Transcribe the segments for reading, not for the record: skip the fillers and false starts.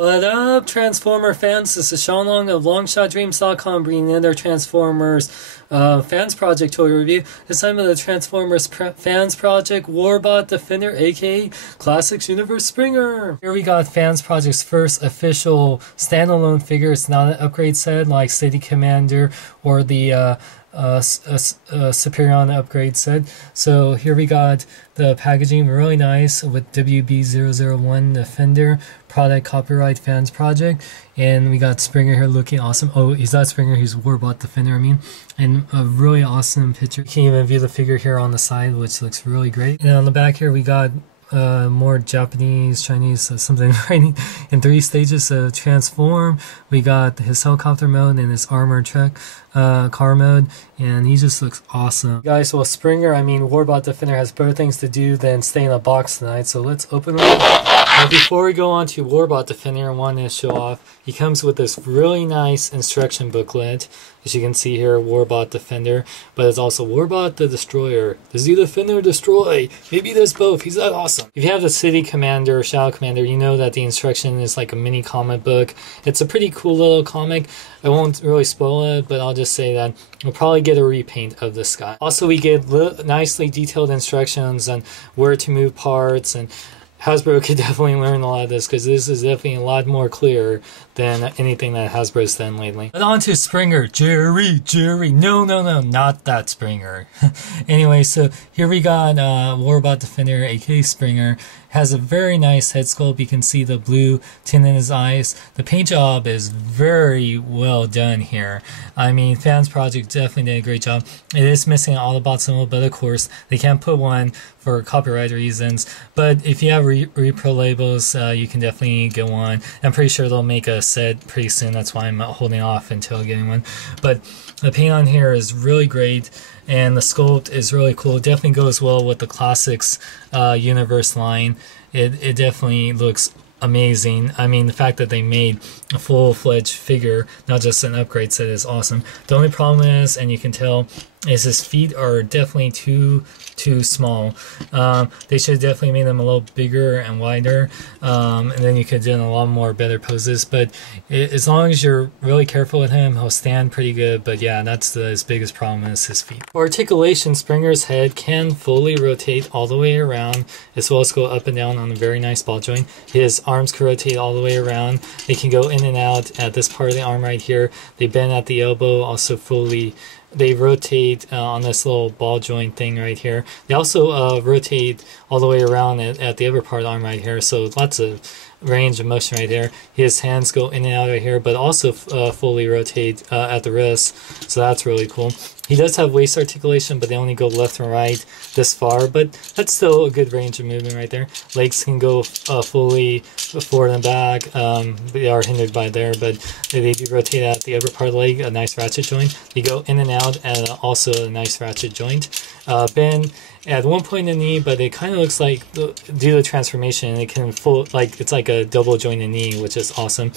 What up, Transformer fans? This is Sean Long of LongshotDreams.com bringing in their Transformers Fans Project toy review. This time of the Transformers Fans Project Warbot Defender, aka Classics Universe Springer. Here we got Fans Project's first official standalone figure. It's not an upgrade set like City Commander or the Superion upgrade set. So here we got the packaging, really nice, with WB001 Defender, product copyright Fans Project, and we got Springer here looking awesome. Oh, he's not Springer, he's Warbot Defender, and a really awesome picture. You can even view the figure here on the side, which looks really great. And on the back here we got more Japanese, Chinese, something writing in 3 stages of transform. We got his helicopter mode and his armored truck car mode, and he just looks awesome. Guys, well, Springer, Warbot Defender has better things to do than stay in a box tonight, so let's open it up. Now, before we go on to Warbot Defender, I wanted to show off, he comes with this really nice instruction booklet. As you can see here, Warbot Defender, but it's also Warbot the Destroyer. Does he defend or destroy? Maybe he does both. He's that awesome. If you have the City Commander or Shadow Commander, you know that the instruction is like a mini comic book. It's a pretty cool little comic. I won't really spoil it, but I'll just say that we'll probably get a repaint of this guy. Also, we get nicely detailed instructions on where to move parts, and Hasbro could definitely learn a lot of this, because this is definitely a lot more clear than anything that Hasbro's done lately. But on to Springer. Jerry. No, not that Springer. Anyway, so here we got Warbot Defender, aka Springer. Has a very nice head sculpt. You can see the blue tint in his eyes. The paint job is very well done here. Fans Project definitely did a great job. It is missing an Autobot symbol, but of course, they can't put one for copyright reasons. But if you have repro labels, you can definitely get one. I'm pretty sure they'll make a set pretty soon. That's why I'm holding off until getting one. But the paint on here is really great, and the sculpt is really cool. It definitely goes well with the Classics universe line. It definitely looks amazing. The fact that they made a full-fledged figure, not just an upgrade set, is awesome. The only problem is, and you can tell, is his feet are definitely too small. They should have definitely made them a little bigger and wider, and then you could do a lot more better poses. But as long as you're really careful with him, he'll stand pretty good. But yeah, that's his biggest problem is his feet. For articulation, Springer's head can fully rotate all the way around, as well as go up and down on a very nice ball joint. His arms can rotate all the way around. They can go in and out at this part of the arm right here. They bend at the elbow, also fully. They rotate on this little ball joint thing right here. They also rotate all the way around at the upper part of the arm right here, so lots of range of motion right there. His hands go in and out right here, but also fully rotate at the wrist, so that's really cool. He does have waist articulation, but they only go left and right this far, but that's still a good range of movement right there. Legs can go fully forward and back. They are hindered by there, but they do rotate at the upper part of the leg, a nice ratchet joint. They go in and out, and also a nice ratchet joint. Bend at one point in the knee, but it kind of looks like, due to the transformation, it can it's like a double jointed knee, which is awesome.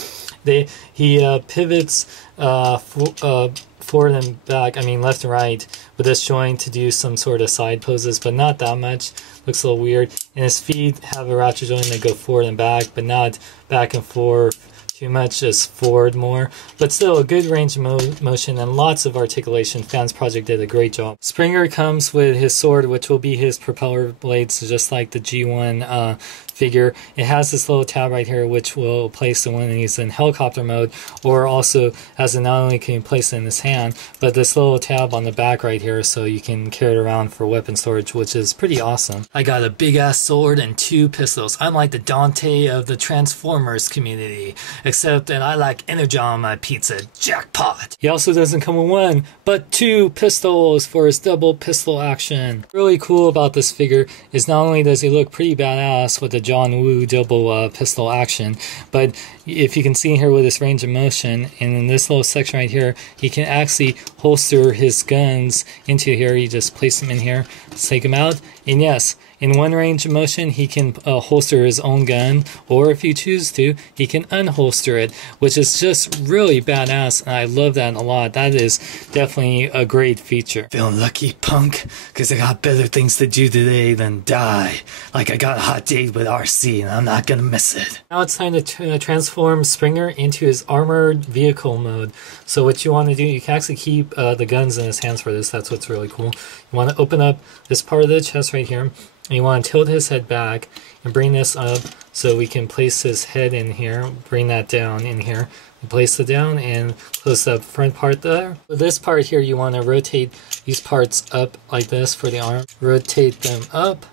He pivots forward and back, left and right with this joint to do some sort of side poses, but not that much. Looks a little weird. And his feet have a ratchet joint that go forward and back, but not back and forth too much, just forward more. But still a good range of motion and lots of articulation. Fans Project did a great job. Springer comes with his sword, which will be his propeller blades, just like the G1 figure. It has this little tab right here, which will place the one when he's in helicopter mode, or also has it not only can you place it in his hand, but this little tab on the back right here, so you can carry it around for weapon storage, which is pretty awesome. I got a big ass sword and 2 pistols. I'm like the Dante of the Transformers community, except that I like energy on my pizza. Jackpot! He also doesn't come with 1, but 2 pistols for his double pistol action. Really cool about this figure is not only does he look pretty badass with the John Woo double pistol action, but if you can see here with this range of motion, and in this little section right here, he can actually holster his guns into here. You just place them in here, take them out, and yes, In one range of motion, he can holster his own gun, or if you choose to, he can unholster it, which is just really badass, and I love that a lot. That is definitely a great feature. Feeling lucky, punk, because I got better things to do today than die. Like I got a hot date with RC, and I'm not gonna miss it. Now it's time to transform Springer into his armored vehicle mode. So what you want to do, you can actually keep the guns in his hands for this. That's what's really cool. You want to open up this part of the chest right here, and you want to tilt his head back and bring this up so we can place his head in here, bring that down in here, and place it down and close the front part there. For this part here, you want to rotate these parts up like this for the arm. Rotate them up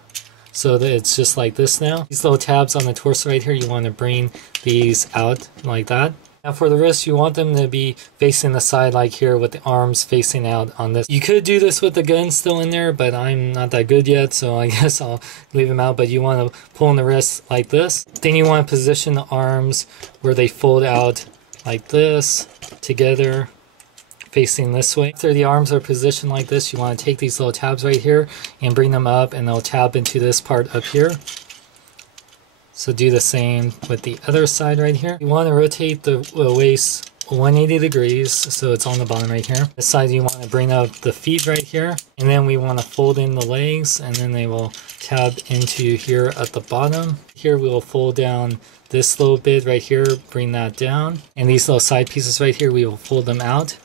so that it's just like this now. These little tabs on the torso right here, you want to bring these out like that. Now for the wrists, you want them to be facing the side like here with the arms facing out on this. You could do this with the gun still in there, but I'm not that good yet, so I guess I'll leave them out. But you want to pull in the wrists like this. Then you want to position the arms where they fold out like this together, facing this way. After the arms are positioned like this, you want to take these little tabs right here and bring them up, and they'll tab into this part up here. So do the same with the other side right here. You want to rotate the waist 180 degrees so it's on the bottom right here. This side you want to bring up the feet right here, and then we want to fold in the legs, and then they will tab into here at the bottom. Here we will fold down this little bit right here, bring that down, and these little side pieces right here we will fold them out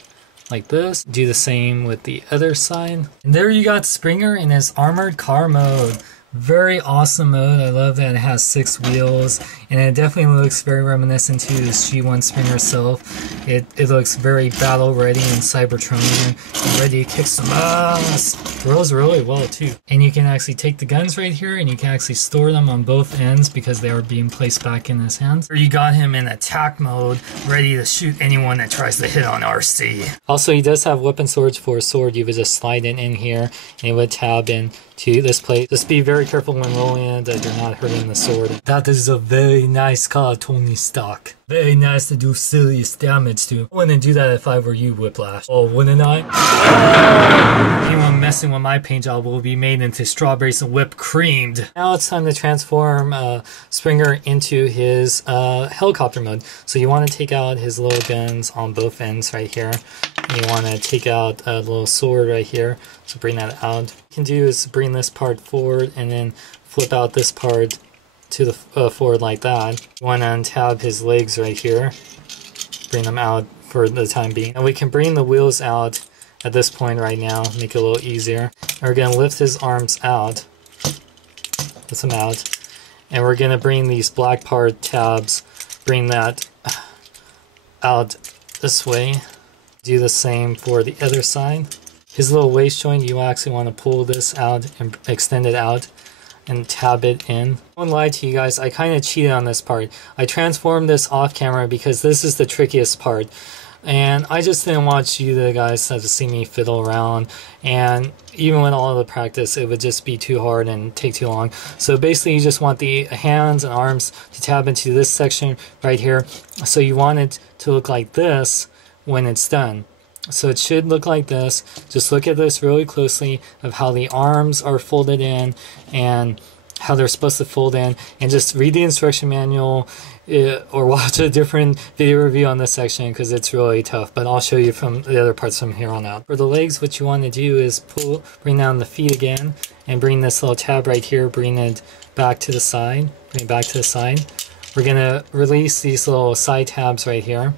like this. Do the same with the other side. And there you got Springer in his armored car mode. Very awesome mode. I love that it has 6 wheels, and it definitely looks very reminiscent to the G1 Springer itself. It looks very battle ready and Cybertronian and ready to kick some ass. Rolls really well too. And you can actually take the guns right here, and you can actually store them on both ends because they are being placed back in his hands. Or you got him in attack mode, ready to shoot anyone that tries to hit on RC. Also, he does have weapon storage for a sword. You would just slide it in here, and it would tab in to this place. Just be very careful when rolling it that you're not hurting the sword. That is a very nice car, Tony Stark. Very nice to do serious damage to. I wouldn't do that if I were you, Whiplash. Oh, wouldn't I? Anyone messing with my paint job will be made into strawberries and whipped creamed. Now it's time to transform Springer into his helicopter mode. So you want to take out his little guns on both ends right here. And you want to take out a little sword right here. So bring that out. What you can do is bring this part forward and then flip out this part to the forward like that. You want to untab his legs right here. Bring them out for the time being. And we can bring the wheels out at this point right now, make it a little easier. And we're going to lift his arms out. Lift them out. And we're going to bring these black part tabs, bring that out this way. Do the same for the other side. His little waist joint, you actually want to pull this out and extend it out and tab it in. I won't lie to you guys, I kind of cheated on this part. I transformed this off camera because this is the trickiest part. And I just didn't want you guys to see me fiddle around. And even with all the practice, it would just be too hard and take too long. So basically you just want the hands and arms to tab into this section right here. So you want it to look like this when it's done. So it should look like this. Just look at this really closely of how the arms are folded in and how they're supposed to fold in, and just read the instruction manual or watch a different video review on this section because it's really tough, but I'll show you from the other parts from here on out. For the legs, what you want to do is bring down the feet again and bring this little tab right here, bring it back to the side, bring it back to the side. We're going to release these little side tabs right here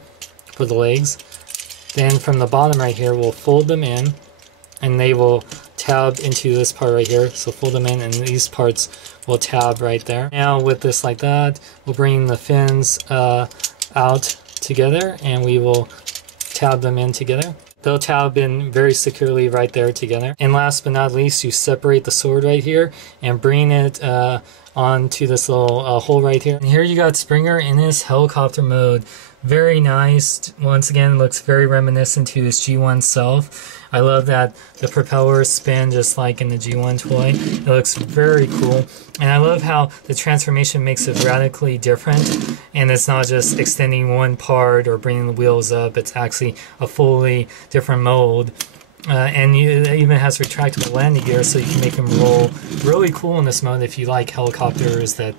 for the legs. Then from the bottom right here, we'll fold them in, and they will tab into this part right here. So fold them in, and these parts will tab right there. Now with this like that, we'll bring the fins out together, and we will tab them in together. They'll tab in very securely right there together. And last but not least, you separate the sword right here and bring it onto this little hole right here. And here you got Springer in his helicopter mode. Very nice. Once again, it looks very reminiscent to his G1 self. I love that the propellers spin just like in the G1 toy. It looks very cool. And I love how the transformation makes it radically different. And it's not just extending one part or bringing the wheels up. It's actually a fully different mode. And it even has retractable landing gear, so you can make him roll really cool in this mode if you like helicopters that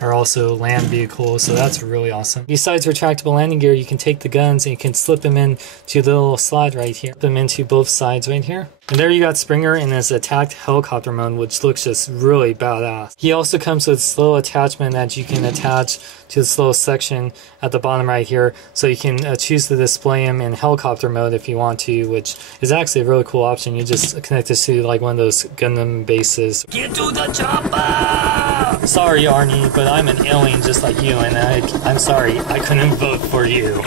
are also land vehicles, so that's really awesome. Besides retractable landing gear, you can take the guns and you can slip them into the little slide right here. Slip them into both sides right here. And there you got Springer in his attacked helicopter mode, which looks just really badass. He also comes with slow attachment that you can attach to the slow section at the bottom right here, so you can choose to display him in helicopter mode if you want to, which is actually a really cool option. You just connect this to like one of those Gundam bases. Get to the chopper! Sorry, Arnie, but I'm an alien just like you, and I'm sorry, I couldn't vote for you.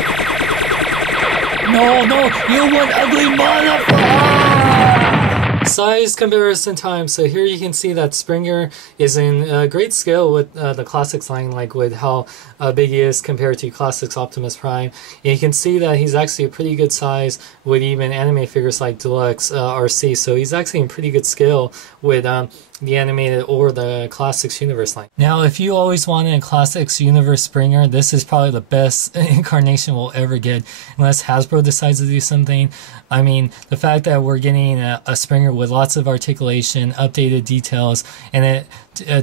No, you want ugly motherfucker! Size comparison time. So here you can see that Springer is in great scale with the Classics line, like with how big he is compared to Classics Optimus Prime. And you can see that he's actually a pretty good size with even anime figures like Deluxe RC. So he's actually in pretty good scale with the animated or the Classics Universe line. Now, if you always wanted a Classics Universe Springer, this is probably the best incarnation we'll ever get, unless Hasbro decides to do something. I mean, the fact that we're getting a Springer with lots of articulation, updated details, and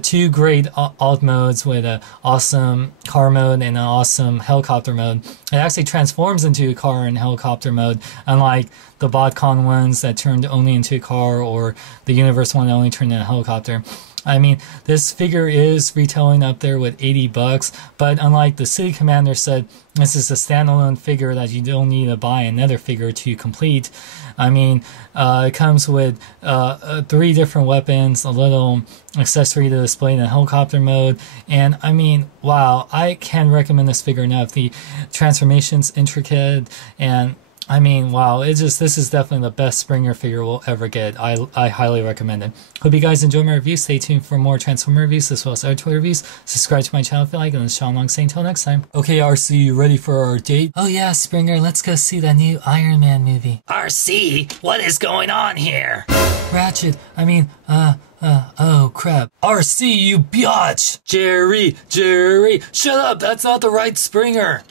two great alt modes with an awesome car mode and an awesome helicopter mode. It actually transforms into a car and helicopter mode, unlike the BotCon ones that turned only into a car, or the Universe one that only turned into a helicopter. I mean, this figure is retailing up there with $80, but unlike the City Commander said, this is a standalone figure that you don't need to buy another figure to complete. I mean, it comes with 3 different weapons, a little accessory to display in the helicopter mode, and I mean, wow, I can't recommend this figure enough. The transformation's intricate, and I mean, wow, this is definitely the best Springer figure we'll ever get. I highly recommend it. Hope you guys enjoyed my review. Stay tuned for more Transformer reviews as well as other toy reviews. Subscribe to my channel if you like, and this is Sean Long saying until next time. Okay, RC, you ready for our date? Oh yeah, Springer, let's go see that new Iron Man movie. RC, what is going on here? Ratchet, I mean, oh crap. RC, you biatch! Jerry, shut up, that's not the right Springer!